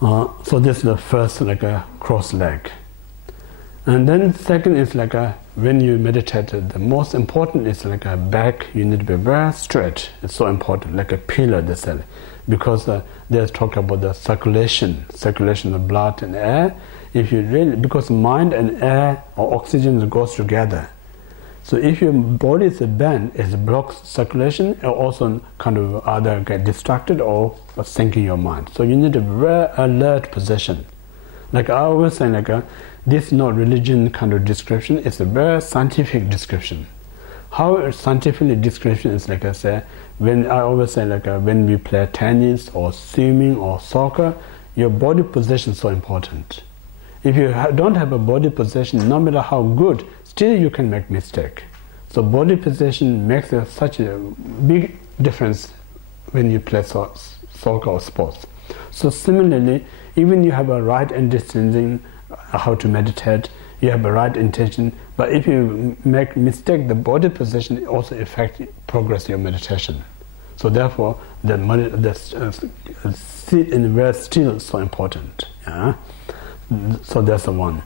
So this is the first like a cross leg. And then second is like when you meditate, the most important is like a back. You need to be very straight. It's so important, like a pillar, they said, because they talk about the circulation of blood and air. If you really, because mind and air or oxygen goes together. So if your body is bent, it blocks circulation, and also kind of either get distracted or sinking your mind. So you need a very alert position. Like I always say, like this is not religion kind of description, it's a very scientific description. How a scientific description is, like I say, when I always say, like when we play tennis or swimming or soccer, your body position is so important. If you don't have a body position, no matter how good, still you can make mistake. So body position makes such a big difference when you play soccer or sports. So similarly, even you have a right understanding how to meditate, you have a right intention, but if you make mistake, the body position also affects progress your meditation. So therefore, the sit in very still is so important. Yeah? So that's the one.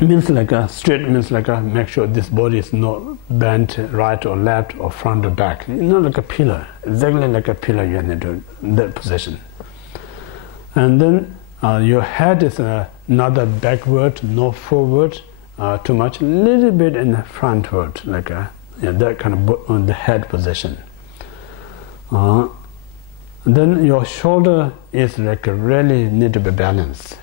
Means like straight means like make sure this body is not bent right or left or front or back. Not like a pillar, exactly like a pillar you need to that position. And then your head is another backward, not forward too much, a little bit in the frontward, like that kind of on the head position. Then your shoulder is like really need to be balanced.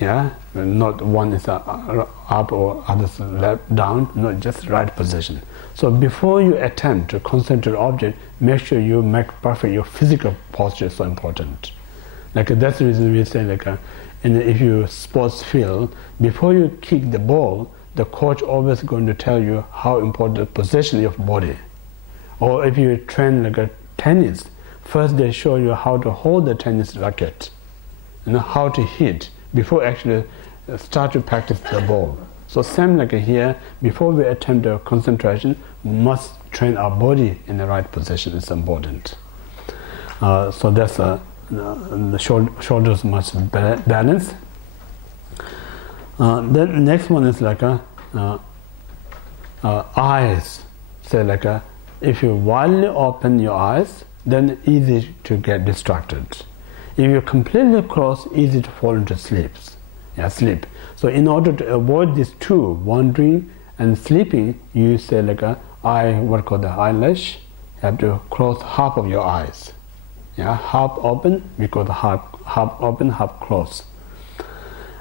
Yeah, not one is up or others left down, not just right position. So before you attempt to concentrate object, make sure you make perfect your physical posture is so important. Like that's the reason we say like if you sports field, before you kick the ball, the coach always going to tell you how important the position of body. Or if you train like a tennis, first they show you how to hold the tennis racket, how to hit before actually start to practice the ball. So same like here, before we attempt the concentration, we must train our body in the right position. It's important. So that's the shoulders must balance. Then the next one is like eyes. Say like if you widely open your eyes, then easy to get distracted. If you completely close, easy to fall into sleep. Sleep. So in order to avoid these two, wandering and sleeping, you say like what called the eyelash. You have to close half of your eyes. Half open, we call the half open, half closed.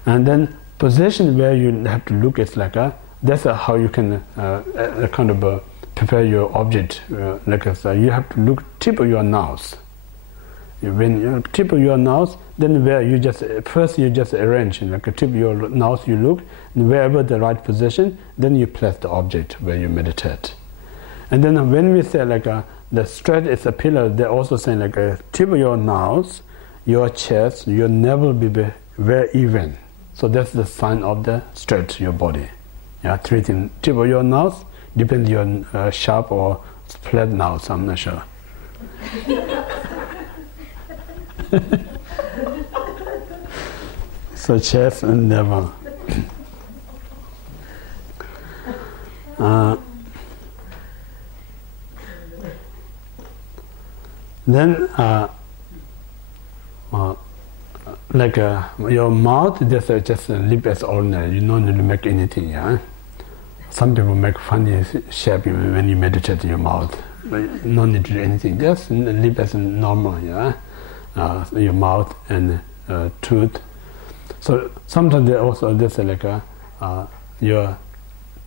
And then position where you have to look is like that's how you can kind of prepare your object. Like you have to look tip of your nose. When you tip of your nose, then where you just first you just arrange like a tip of your nose you look, and wherever the right position, then you place the object where you meditate. And then when we say like the straight is a pillar, they're also saying like a tip of your nose, your chest, your navel will be very even. So that's the sign of the straight your body. Three things: tip of your nose, depends on sharp or flat nose. I'm not sure. So chest and navel. Then like your mouth, just lip as ordinary. You don't need to make anything. Some people make funny shape when you meditate in your mouth. But no need to do anything. Just lip as normal. Your mouth and tooth. So sometimes they also say like your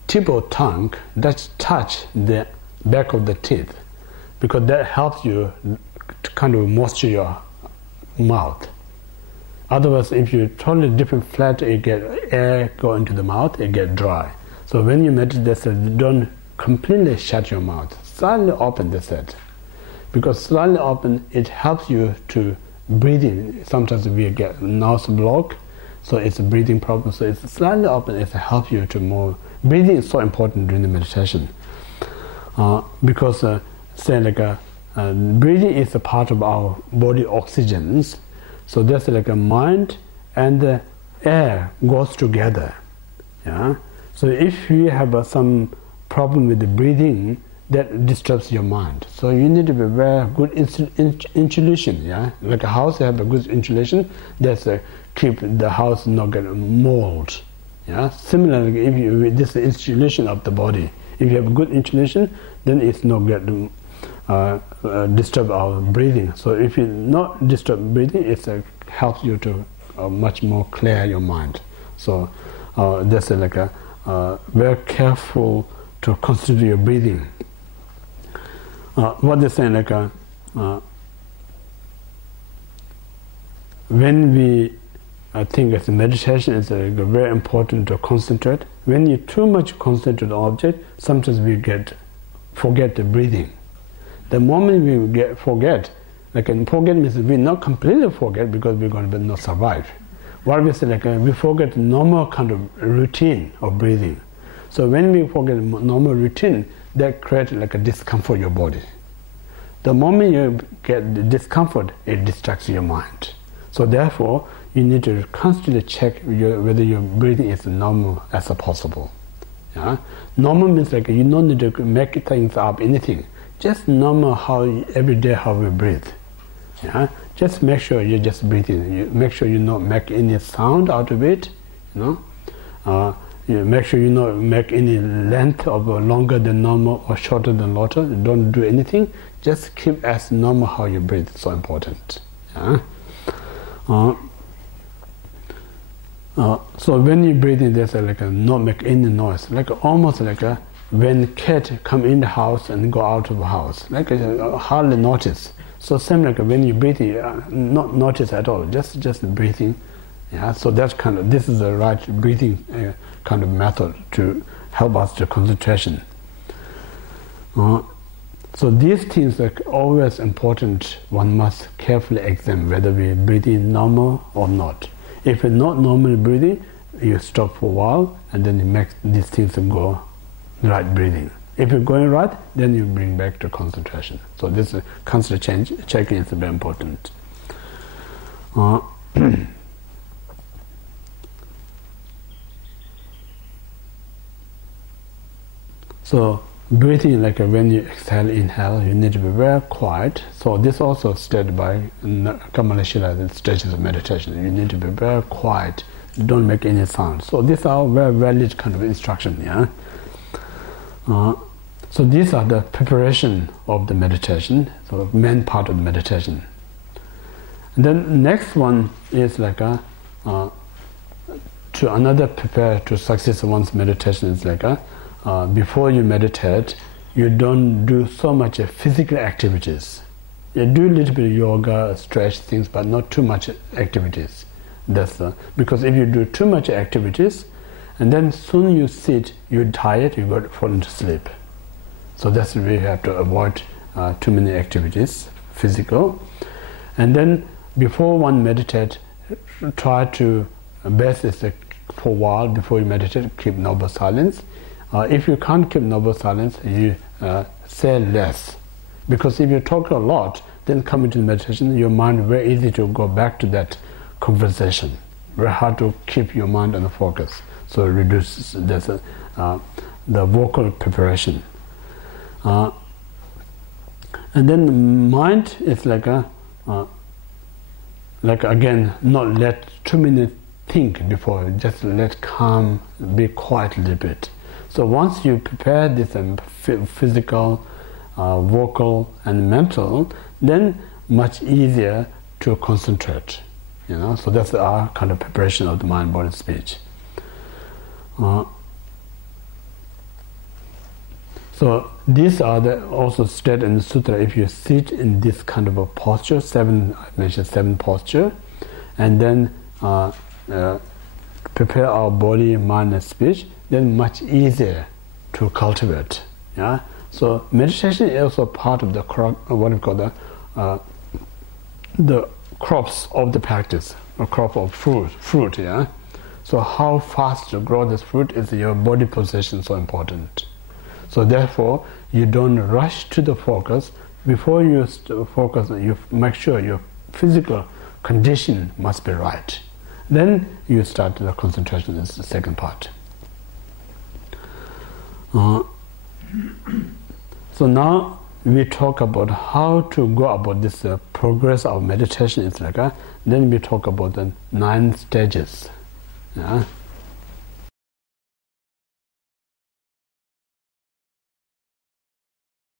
tip of tongue that touch the back of the teeth, because that helps you to kind of moisture your mouth. Otherwise, if you totally different flat, you get air go into the mouth, it get dry. So when you meditate, they said don't completely shut your mouth, slightly open. They said, because slightly open, it helps you to breathe in. Sometimes we get nose block, so it's a breathing problem. So it's slightly open, it helps you to move. Breathing is so important during the meditation, because say like breathing is a part of our body oxygens. So that's like a mind and the air goes together. Yeah. So if you have some problem with the breathing, that disturbs your mind. So you need to be very good insulation. Yeah, like a house have a good insulation. That's keep the house not get mold. Yeah. Similarly, if you this is insulation of the body. If you have a good insulation, then it's not get disturb our breathing. So if you not disturb breathing, it helps you to much more clear your mind. So that's like a very careful to consider your breathing. What they say like when we think as meditation is very important to concentrate. When you too much concentrate on object, sometimes we forget the breathing. The moment we forget, forget means we not completely forget because we're going to not survive. What we say we forget normal kind of routine of breathing. So when we forget normal routine, that creates like a discomfort in your body. The moment you get the discomfort, it distracts your mind. So therefore, you need to constantly check whether your breathing is normal as possible. Yeah? Normal means you don't need to make things up, anything. Just normal every day how we breathe. Yeah? Just make sure you're just breathing. You make sure you don't make any sound out of it. You make sure you don't make any length of longer than normal or shorter than normal. Don't do anything. Just keep as normal how you breathe. It's so important. Yeah? So when you breathe in, there's not make any noise. Almost when cat come in the house and go out of the house. Hardly notice. So same when you breathe, not notice at all. Just breathing. Yeah. So that's this is the right breathing kind of method to help us to concentration. So these things are always important. One must carefully examine whether we breathe in normal or not. If you're not normally breathing, you stop for a while and then you make these things go right breathing. If you're going right, then you bring back to concentration. So this constant checking is very important. So breathing, when you exhale, inhale, you need to be very quiet. So this also stated by Kamala Shila, the stages of meditation. You need to be very quiet. Don't make any sound. So these are very valid kind of instruction. Yeah. So these are the preparation of the meditation. So the main part of the meditation. And then next one is to another prepare to success one's meditation is before you meditate, you don't do so much physical activities. You do a little bit of yoga, stretch things, but not too much activities. That's because if you do too much activities, and then soon you sit, you're tired, you go fall into sleep. So that's why you have to avoid too many activities, physical. And then before one meditate, try to best is for a while before you meditate, keep noble silence. If you can't keep noble silence, you say less. Because if you talk a lot, then come into meditation, your mind very easy to go back to that conversation. Very hard to keep your mind on the focus. So it reduces the vocal preparation. And then the mind is again, not let too many think before, just let calm, be quiet a little bit. So once you prepare this physical, vocal and mental, then much easier to concentrate. So that's our kind of preparation of the mind, body, speech. So these are also stated in the sutra. If you sit in this kind of a posture, I mentioned 7 posture, and then prepare our body, mind, and speech, then much easier to cultivate. Yeah. So meditation is also part of the what we call the crops of the practice, a crop of fruit. Yeah. So how fast to grow this fruit is your body position so important. So therefore, you don't rush to the focus. before you focus, you make sure your physical condition must be right. Then you start the concentration. Is the second part. So now we talk about how to go about this progress of meditation. It's like then we talk about the 9 stages. Yeah?